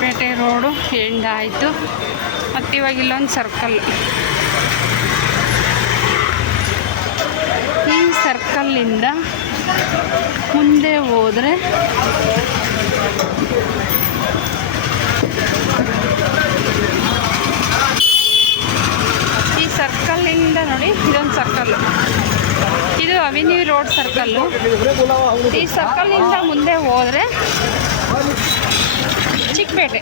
Chickpet road end ಆಯಿತು. ಮತ್ತು ಇವಾಗ ಇಲ್ಲೊಂದು ಸರ್ಕಲ್, ಈ ಸರ್ಕಲ್ಲಿಂದ ಮುಂದೆ ಹೋದರೆ ಈ ಸರ್ಕಲ್ಲಿಂದ ನೋಡಿ ಇದೊಂದು ಸರ್ಕಲ್ಲು, ಇದು ಅವೆನ್ಯೂ ರೋಡ್ ಸರ್ಕಲ್ಲು. ಈ ಸರ್ಕಲ್ನಿಂದ ಮುಂದೆ ಹೋದರೆ ಚಿಕ್ಕಪೇಟೆ,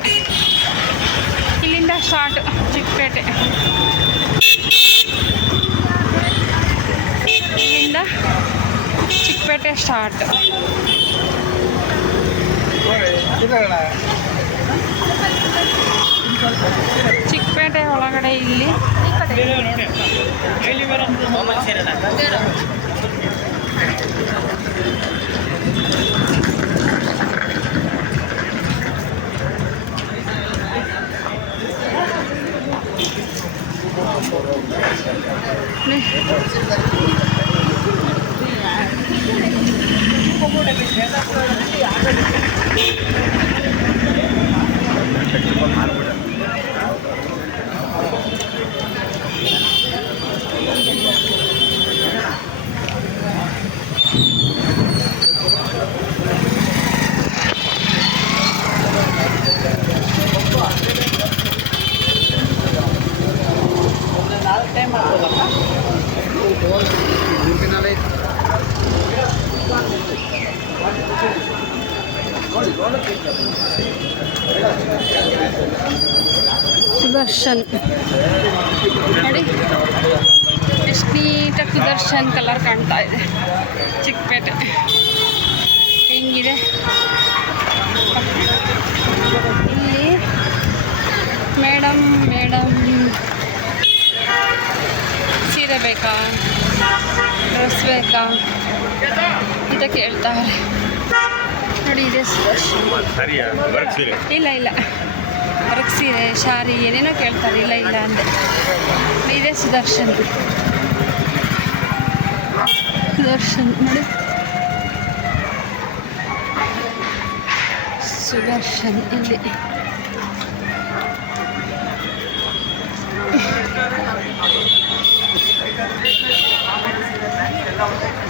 ಇಲ್ಲಿಂದ ಸ್ಟಾರ್ಟ್ ಚಿಕ್ಕಪೇಟೆ, ಇಲ್ಲಿಂದ ಚಿಕ್ಕಪೇಟೆ ಸ್ಟಾರ್ಟ್. ಚಿಕ್ಕಪೇಟೆ ಒಳಗಡೆ ಇಲ್ಲಿ ಸುದರ್ಶನ್ ನೋಡಿ ಎಷ್ಟು ನೀಟಾಗಿ ಸುದರ್ಶನ್ ಕಲರ್ ಕಾಣ್ತಾ ಇದೆ. ಚಿಕ್ಕಪೇಟೆ ಹೆಂಗಿದೆ ಇಲ್ಲಿ. ಮೇಡಮ್ ಸೀರೆ ಬೇಕಾ, ಡ್ರೆಸ್ ಬೇಕಾ ಅಂತ ಕೇಳ್ತಾರೆ ನೋಡಿ. ಇದೆ ಸುದರ್ಶನ್. ಇಲ್ಲ ವರ್ಕ್ ಸೀರೆ, ಶಾರಿ ಏನೇನೋ ಕೇಳ್ತಾರೆ. ಇಲ್ಲ ಅಂದೆ. ಇದೆ ಸುದರ್ಶನ್ ನೋಡಿ, ಸುದರ್ಶನ್ ಇಲ್ಲಿ.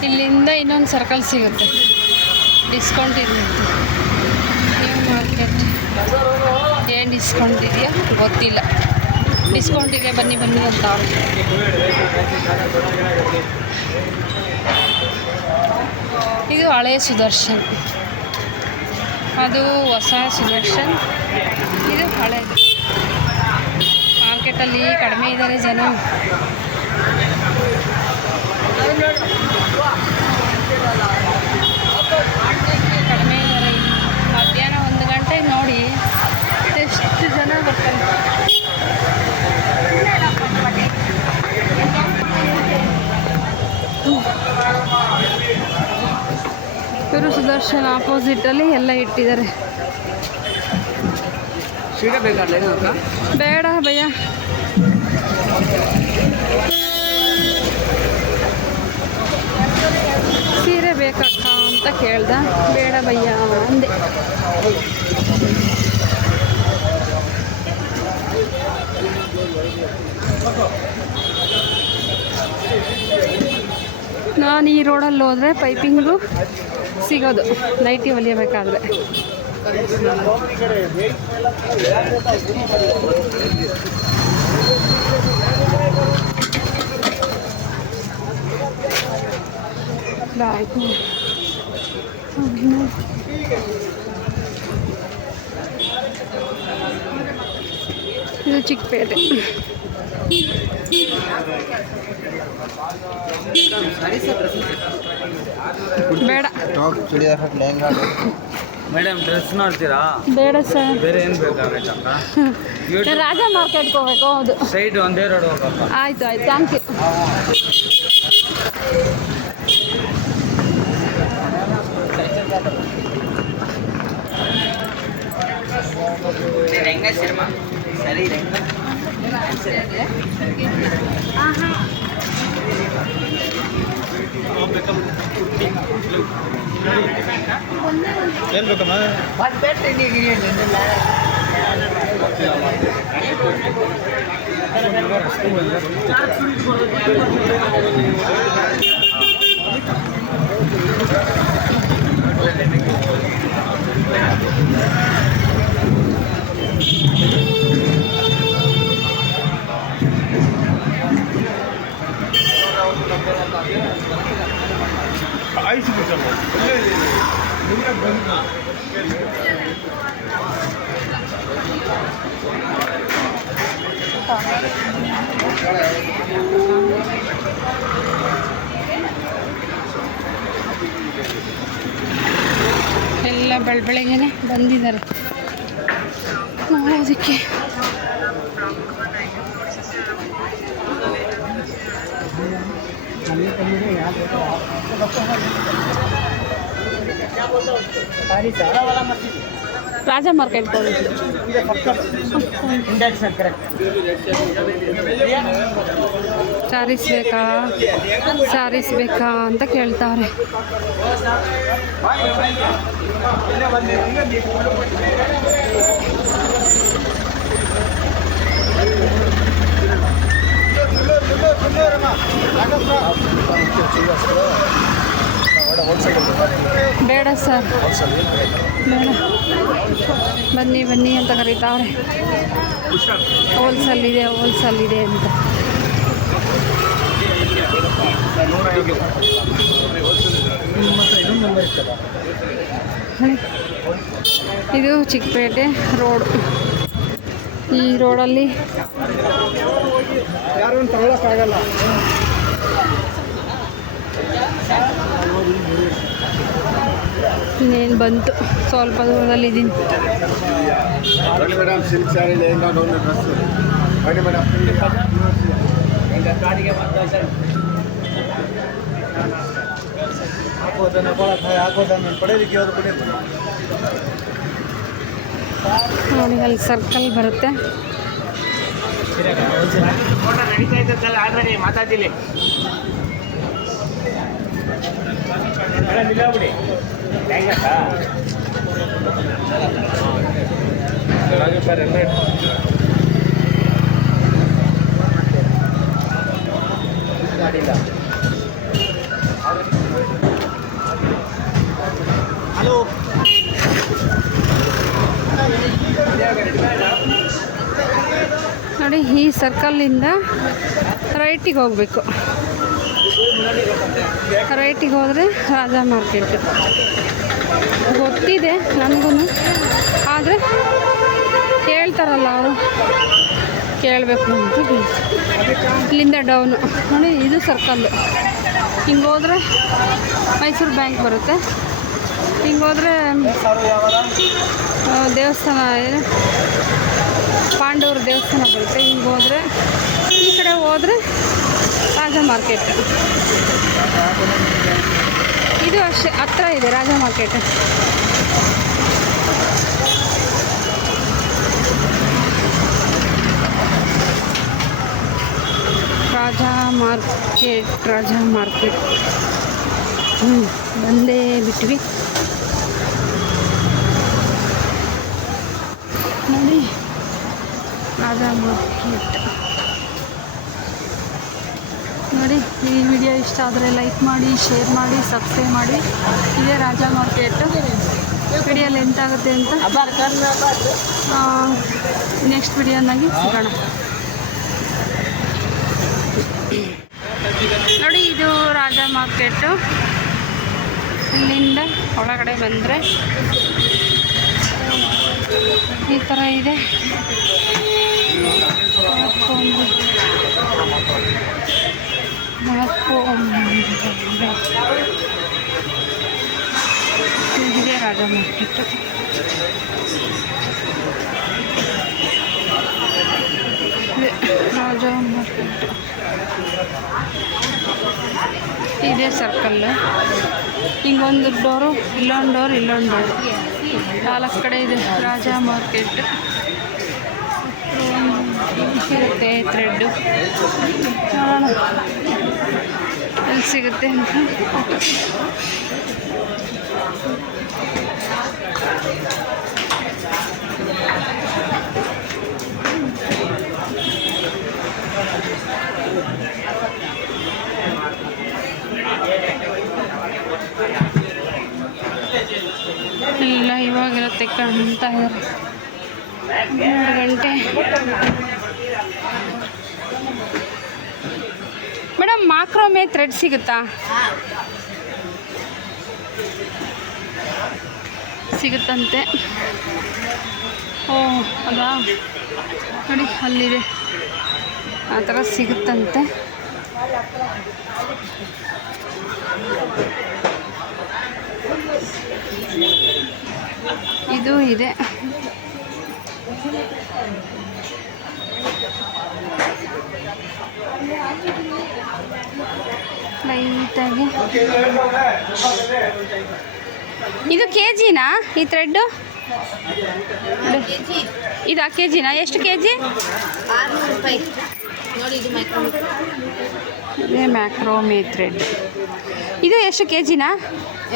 ಇಲ್ಲಿಂದ ಇನ್ನೊಂದು ಸರ್ಕಲ್ ಸಿಗುತ್ತೆ, ಡಿಸ್ಕೌಂಟ್ ಇದೆ. ನ್ಯೂ ಮಾರ್ಕೆಟ್ ಏನು ಡಿಸ್ಕೌಂಟ್ ಇದೆಯಾ ಗೊತ್ತಿಲ್ಲ. ಡಿಸ್ಕೌಂಟ್ ಇದೆ, ಬನ್ನಿ ಅಂತ. ಇದು ಹಳೆ ಸುದರ್ಶನ್, ಅದು ಹೊಸ ಸುದರ್ಶನ್, ಇದು ಹಳೇದು. ಮಾರ್ಕೆಟಲ್ಲಿ ಕಡಿಮೆ ಇದ್ದಾರೆ ಜನ. ಕಡಿಮೆ ಇದ್ದಾರೆ. ಮಧ್ಯಾಹ್ನ 1 ಗಂಟೆಗೆ ನೋಡಿ ಎಷ್ಟು ಜನ ಬರ್ತಾರೆ. ಇವರು ಸುದರ್ಶನ್ ಆಪೋಸಿಟಲ್ಲಿ ಎಲ್ಲ ಇಟ್ಟಿದ್ದಾರೆ. ಸೀರೆ ಬೇಕಾ? ಬೇಡ ಭಯ್ಯ. ಸೀರೆ ಬೇಕಕ್ಕ ಅಂತ ಕೇಳ್ದ. ಬೇಡ ಭಯ್ಯ ಅಂದೆ. ನಾನು ಈ ರೋಡಲ್ಲಿ ಹೋದರೆ ಪೈಪಿಂಗು ಸಿಗೋದು ನೈಟಿ ಹೊಲಿಯಬೇಕಾದ್ರೆ. ಆಯಿತು. ಇದು ಚಿಕ್ಕಪೇಟೆ. ಬೇಡ ಮೇಡಮ್, ಡ್ರೆಸ್ ನೋಡ್ತೀರಾ? ಬೇಡ ಸರ್. ಬೇರೆ ಏನು ಬೇಕಾಗೈತಕ್ಕ? ರಾಜ ಮಾರ್ಕೆಟ್ಗೆ ಹೋಗ್ಬೇಕು. ಹೌದು, ಸೈಡ್ ಒಂದೇ ರೋಡ್ ಹೋಗಪ್ಪ. ಆಯ್ತು ಥ್ಯಾಂಕ್ ಯು. ಸರಿ ಏನು ಬೇಕಮ್ಮ? ಎಲ್ಲ ಬೆಳಬೆಳಗ್ಗೆನೆ ಬಂದಿದ್ದಾರೆ ನೋಡೋದಕ್ಕೆ. ರಾಜಾ ಮಾರ್ಕೆಟ್ ಸ್ಯಾರೀಸ್ ಬೇಕಾ ಅಂತ ಕೇಳ್ತಾರೆ. ಬೇಡ ಸರ್, ಬೇಡ, ಬನ್ನಿ ಬನ್ನಿ ಅಂತ ಕರೀತಾವ್ರೆ. ಹೋಲ್ಸೇಲ್ ಇದೆ ಅಂತ. ಇದು ಚಿಕ್ಕಪೇಟೆ ರೋಡ್. ಈ ರೋಡಲ್ಲಿ ಇನ್ನೇನು ಬಂತು, ಸ್ವಲ್ಪ ದೂರದಲ್ಲಿದ್ದೀನಿ. ನೋಡಿ ಅಲ್ಲಿ ಸರ್ಕಲ್ ಬರುತ್ತೆ. ನೋಡಿ, ಈ ಸರ್ಕಲ್ಲಿಂದ ರೈಟಿಗೆ ಹೋಗಬೇಕು. ರೈಟಿಗೆ ಹೋದರೆ ರಾಜಾ ಮಾರ್ಕೆಟ್ ಗೊತ್ತಿದೆ ನನಗೂ, ಆದರೆ ಕೇಳ್ತಾರಲ್ಲ ಅವರು, ಕೇಳಬೇಕು ಅಂತ. ಇಲ್ಲಿಂದ ಡೌನು ನೋಡಿ, ಇದು ಸರ್ಕಲ್ಲು. ಹಿಂಗೆ ಹೋದರೆ ಮೈಸೂರು ಬ್ಯಾಂಕ್ ಬರುತ್ತೆ. ಹಿಂಗೆ ಹೋದರೆ ದೇವಸ್ಥಾನ, ಪಾಂಡವ್ರ ದೇವಸ್ಥಾನ ಬರುತ್ತೆ. ಹಿಂಗೆ ಹೋದರೆ, ಈ ಕಡೆ ಹೋದರೆ ರಾಜಾ ಮಾರ್ಕೆಟ್. ಇದು ಅಷ್ಟೇ ಹತ್ರ ಇದೆ ರಾಜಾ ಮಾರ್ಕೆಟ್. ರಾಜಾ ಮಾರ್ಕೆಟ್ ಬಂದೇ ಬಿಟ್ವಿ ನೋಡಿ. ರಾಜಾ ಮಾರ್ಕೆಟ್ ನೋಡಿ. ಈ ವಿಡಿಯೋ ಇಷ್ಟ ಆದರೆ ಲೈಕ್ ಮಾಡಿ, ಶೇರ್ ಮಾಡಿ, ಸಬ್ಸ್ಕ್ರೈಬ್ ಮಾಡಿ. ಇದೇ ರಾಜಾ ಮಾರ್ಕೆಟ್. ವಿಡಿಯೋ ಲೆಂತ್ ಆಗುತ್ತೆ ಅಂತ ನೆಕ್ಸ್ಟ್ ವಿಡಿಯೋನಾಗಿ ಸಿಗೋಣ. ನೋಡಿ, ಇದು ರಾಜಾ ಮಾರ್ಕೆಟು. ಇಲ್ಲಿಂದ ಒಳಗಡೆ ಬಂದರೆ ಈ ಥರ ಇದೆ. ಇದೇ ರಾಜಾ ಮಾರ್ಕೆಟ್. ರಾಜಾ ಮಾರ್ಕೆಟ್ ಇದೇ ಸರ್ಕಲ್. ಹಿಂಗೊಂದು ಡೋರು, ಇಲ್ಲೊಂದು ಡೋರು, ನಾಲ್ಕು ಕಡೆ ಇದೆ ರಾಜಾ ಮಾರ್ಕೆಟ್. ಸಿಗುತ್ತೆ ಥ್ರೆಡ್ಡು, ನೋಡೋಣ ಎಲ್ಲಿ ಸಿಗುತ್ತೆ ಅಂತ. ಕಾಣ್ತಾ ಇದ್ದಾರೆ. 3 ಗಂಟೆ. ಮೇಡಮ್ ಮಾಕ್ರೋಮೆ ಥ್ರೆಡ್ ಸಿಗುತ್ತಾ? ಸಿಗುತ್ತಂತೆ. ಓ ಅದಾ ನೋಡಿ ಅಲ್ಲಿದೆ, ಆ ಥರ ಸಿಗುತ್ತಂತೆ. ಇದು ಇದೆ. ಲೈಟಾಗಿ ಇದು ಕೆ ಜಿನಾ ಈ ಥ್ರೆಡ್ಡು? ಇದು ಕೆ ಜಿನಾ? ಎಷ್ಟು ಕೆ ಜಿ? 600 ರೂಪಾಯಿ ನೋಡಿ. ಇದು ಇದೇ ಮ್ಯಾಕ್ರೋಮೆ ಥ್ರೆಡ್. ಇದು ಎಷ್ಟು ಕೆ ಜಿನಾ?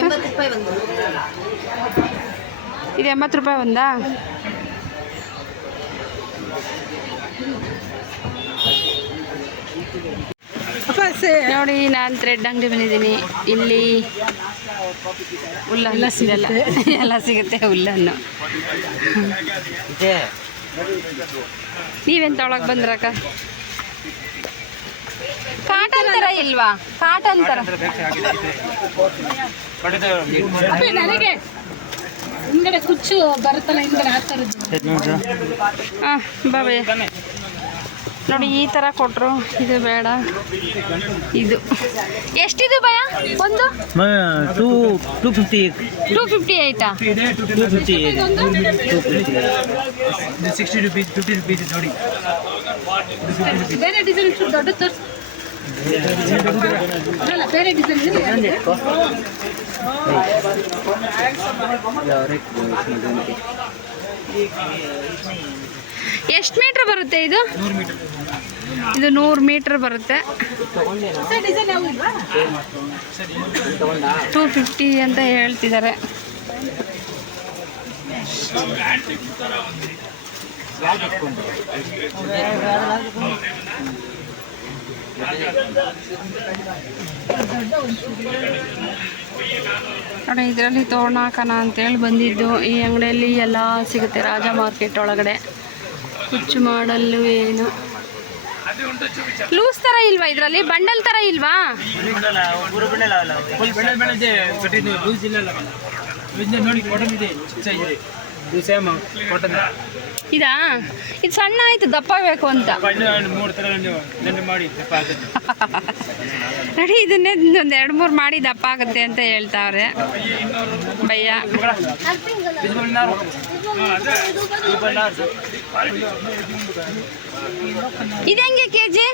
80 ರೂಪಾಯಿ ಒಂದು. ಇದು 80 ರೂಪಾಯಿ ಒಂದಾ? ನೋಡಿ ನಾನು ಥ್ರೆಡ್ ಅಂಗಡಿ ಬಂದಿದ್ದೀನಿ. ಇಲ್ಲಿ ಹುಲ್ಲನ್ನು ಸಿಗಲ್ಲ, ಎಲ್ಲ ಸಿಗುತ್ತೆ ಹುಲ್ಲನ್ನು. ನೀವೆಂತ ಒಳಗೆ ಬಂದ್ರಕ್ಕ? ಕಾಟನ್ ಥರ ಇಲ್ವಾ? ಕಾಟನ್ ಥರ ನನಗೆ ಹಿಂಗಡೆ ಕುಚ್ಚು ಬರುತ್ತಲ್ಲ, ಹಿಂಗಡೆ ಆ ಥರದ್ದು. ಹಾಂ ಬಾಬೆ ನೋಡಿ ಈ ಥರ ಕೊಟ್ಟರು. ಇದು ಬೇಡ. ಇದು ಎಷ್ಟಿದು ಭಯ? ಒಂದು 250 ಆಯ್ತಾ? 60 ರೂಪೀಸ್ 50 ರೂಪೀಸ್ ನೋಡಿ. ಬೇರೆ ಡಿಸೈನ್ ದೊಡ್ಡ ತೋರಿಸಿ. ಅಲ್ಲ ಬೇರೆ ಡಿಸೈನ್ ಇದೆ. ಎಷ್ಟು ಮೀಟ್ರ್ ಬರುತ್ತೆ ಇದು? ಇದು 100 ಮೀಟ್ರ್ ಬರುತ್ತೆ. 250 ಅಂತ ಹೇಳ್ತಿದ್ದಾರೆ. ನೋಡಿ ಇದರಲ್ಲಿ ತೋರಣ ಹಾಕೋಣ ಅಂತೇಳಿ ಬಂದಿದ್ದು. ಈ ಅಂಗಡಿಯಲ್ಲಿ ಎಲ್ಲ ಸಿಗುತ್ತೆ. ರಾಜ ಮಾರ್ಕೆಟ್ ಒಳಗಡೆ ಕುಚ್ಚು ಮಾಡಲ್ಲು ಏನು ಲೂಸ್ ಥರ ಇಲ್ವಾ? ಇದರಲ್ಲಿ ಬಂಡಲ್ ಥರ ಇಲ್ವಾ? ಇದಾ? ಇದು ಸಣ್ಣ ಆಯ್ತು, ದಪ್ಪ ಬೇಕು ಅಂತ ನೋಡಿ. ಇದನ್ನೇ ಒಂದು 2-3 ಮಾಡಿ ದಪ್ಪ ಆಗುತ್ತೆ ಅಂತ ಹೇಳ್ತಾವ್ರೆ ಭಯ್ಯ. ಇದು ಹೆಂಗೆ ಕೆ ಜಿ?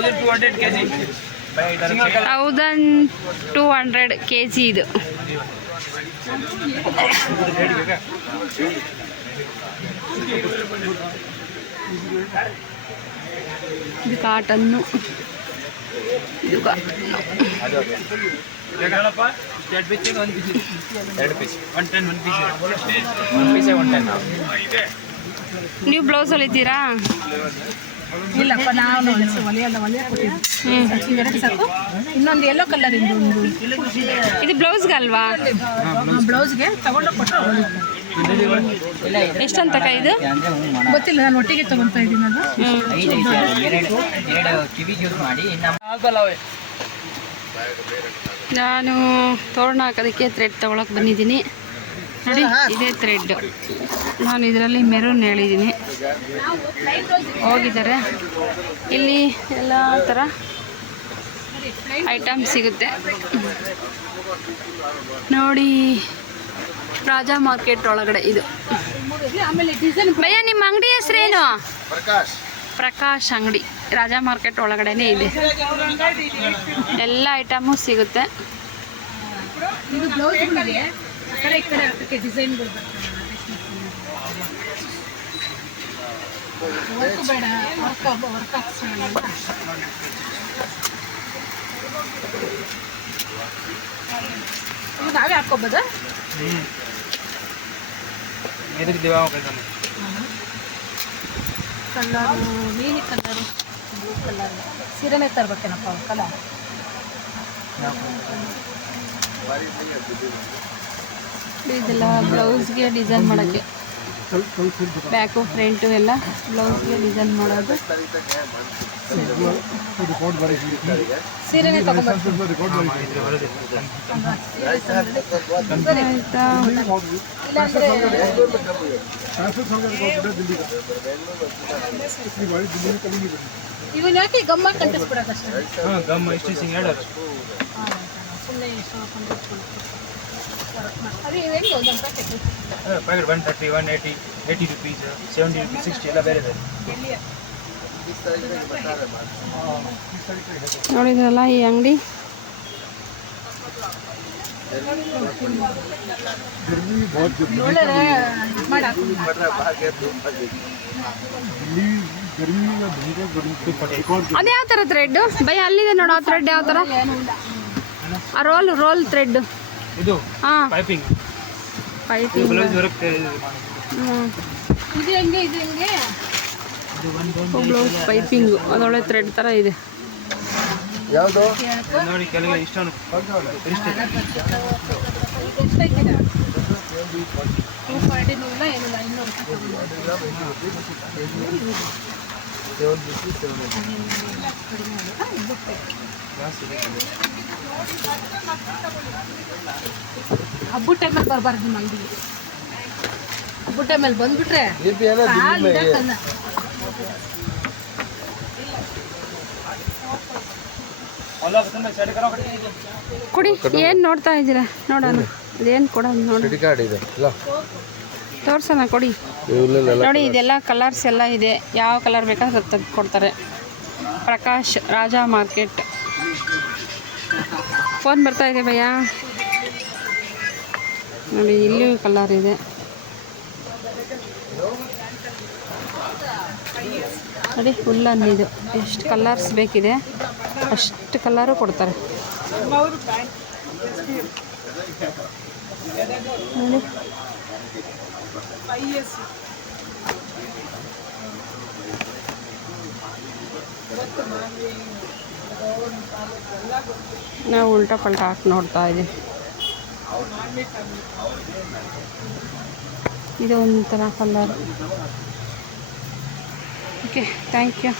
1200 ಕೆ ಜಿ ಇದು. ಇದು ಕಾಟನ್ನು. ಇದು ನೀವು ಬ್ಲೌಸ್ ಹೊಲಿತೀರಾ? ಇಲ್ಲಪ್ಪ, ನಾವು ಸಾಕು. ಇನ್ನೊಂದು ಎಲ್ಲೋ ಕಲರ್ ಇಂದು ಇದು ಬ್ಲೌಸ್ಗಲ್ವಾ? ಬ್ಲೌಸ್ಗೆ ತಗೊಂಡು ಕೊಟ್ಟು. ಎಷ್ಟಂತಕ ಇದು? ಗೊತ್ತಿಲ್ಲ, ನಾನು ಒಟ್ಟಿಗೆ ತಗೊಳ್ತಾ ಇದ್ದೀನಿ. ಅದು ನಾನು ತೋರಣ ಹಾಕೋದಕ್ಕೆ ಥ್ರೆಡ್ ತೊಗೊಳಕ್ಕೆ ಬಂದಿದ್ದೀನಿ. ನೋಡಿ ಇದೇ ಥ್ರೆಡ್. ನಾನು ಇದರಲ್ಲಿ ಮೆರೂನ್ ಹೇಳಿದ್ದೀನಿ. ಹೋಗಿದ್ದಾರೆ. ಇಲ್ಲಿ ಎಲ್ಲ ಥರ ಐಟಮ್ ಸಿಗುತ್ತೆ ನೋಡಿ. ರಾಜಾ ಮಾರ್ಕೆಟ್ ಒಳಗಡೆ ಇದು. ಭಯ್ಯ ನಿಮ್ಮ ಅಂಗಡಿ ಹೆಸರೇನು? ಪ್ರಕಾಶ್ ಅಂಗಡಿ. ರಾಜಾ ಮಾರ್ಕೆಟ್ ಒಳಗಡೆನೇ ಇದೆ. ಎಲ್ಲ ಐಟಮು ಸಿಗುತ್ತೆ. ಇದು ಬ್ಲೌಸ್ಗಳಿಗೆ ಕಡೆ ಹಾಕಕ್ಕೆ ಡಿಸೈನ್ಗಳು ವರ್ಕ್ ಬೇಡ, ವರ್ಕ್ ಹಾಕ್ಸೋಣ. ಇದು ನಾವೇ ಹಾಕ್ಕೋಬೋದಾ? ಕಲರು ನೀಲಿ ಕಲರು, ಬ್ಲೂ ಕಲರ್, ಸೀರೆನೇ ತರ್ಬೇಕೇನಪ್ಪ ಕಲರ್. ಇದೆಲ್ಲ ಬ್ಲೌಸ್ಗೆ ಡಿಸೈನ್ ಮಾಡೋಕ್ಕೆ, ಬ್ಯಾಕು ಫ್ರಂಟು ಎಲ್ಲ ಬ್ಲೌಸ್ಗೆ ಡಿಸೈನ್ ಮಾಡೋದು. ಸೀರೆನೇ ತಗೊಂಡ್ಬರ್ತೀನಿ ಆಯಿತಾ? ಇಲ್ಲಾಂದರೆ ಇವನ್ ಯಾಕೆ ಗಮ್ಮ ಕಂಟಿಸ್ಬಿಡೋಕ್ಕಷ್ಟೇ. ಹಾಂ ಗಮ್ ಸ್ಟಿಚಿಂಗ್ ಎರಡು ಸುಮ್ಮನೆ ಅದು ಹೆಂಗೆ ಒಂದೊಂದು ಪ್ಯಾಕೆಟ್ ಪ್ಯಾಕೆಟ್ 130 180 80 ರುಪೀಸ್ 70 ರುಪೀಸ್ 60 ಎಲ್ಲ ಬೇರೆ ಬೇರೆ. ನೋಡಿದ್ರಲ್ಲ ಈ ಅಂಗಡಿ. ಒಳ್ಳೆ ಮಾಡಿ ಅದು ಯಾವ ಥರ ಥ್ರೆಡ್ ಬೈ ಅಲ್ಲಿದೆ ನೋಡು, ಆ ಥ್ರೆಡ್ ಯಾವ ಥರ? ಆ ರೋಲ್ ಥ್ರೆಡ್. ಇದು ಹಾಂ, ಪೈಪಿಂಗ್ ಪೈಪಿಂಗ್. ಬ್ಲೌಸ್ ವರ್ಕ್ ಹ್ಞೂ, ಇದು ಹೆಂಗೆ ಇದು ಹೆಂಗೆ ಬ್ಲೌಸ್ ಪೈಪಿಂಗು ಅದೊಳ್ಳೆ ಥ್ರೆಡ್ ಥರ ಇದೆ. ನೋಡಿ ಕೆಳಗೆ ಇಷ್ಟೊಂದು ಇಷ್ಟೇ. ಎಷ್ಟೈತೆ 240 ನೂರ ಏನಿಲ್ಲ 200 ಹಬ್ಬದ ಟೈಮಲ್ಲಿ ಬರಬಾರ್ದು ನಿಮ್ಮ ಅಂಗಡಿಗೆ. ಹಬ್ಬದ ಟೈಮಲ್ಲಿ ಬಂದ್ಬಿಟ್ರೆ ಕೊಡಿ, ಏನು ನೋಡ್ತಾ ಇದ್ದೀರಾ ನೋಡೋಣ, ಅದೇನು ಕೊಡೋದು ನೋಡಿ, ತೋರ್ಸೋಣ ಕೊಡಿ. ನೋಡಿ ಇದೆಲ್ಲ ಕಲರ್ಸ್ ಎಲ್ಲ ಇದೆ, ಯಾವ ಕಲರ್ ಬೇಕಾದ್ರೆ ತೆಗೆದು ಕೊಡ್ತಾರೆ. ಪ್ರಕಾಶ್ ರಾಜಾ ಮಾರ್ಕೆಟ್. ಫೋನ್ ಬರ್ತಾ ಇದೆ ಭಯ್ಯ. ನೋಡಿ ಇಲ್ಲಿಯೂ ಕಲರ್ ಇದೆ. ನೋಡಿ ಹುಲ್ಲನ್ ಇದು, ಎಷ್ಟು ಕಲರ್ಸ್ ಬೇಕಿದೆ ಅಷ್ಟು ಕಲರು ಕೊಡ್ತಾರೆ. ನೋಡಿ ನಾವು ಉಲ್ಟಾ ಪಲ್ಟಾ ಹಾಕಿ ನೋಡ್ತಾ ಇದ್ದೀವಿ. ಇದು ಒಂಥರ ಕಲರ್. Okay, thank you.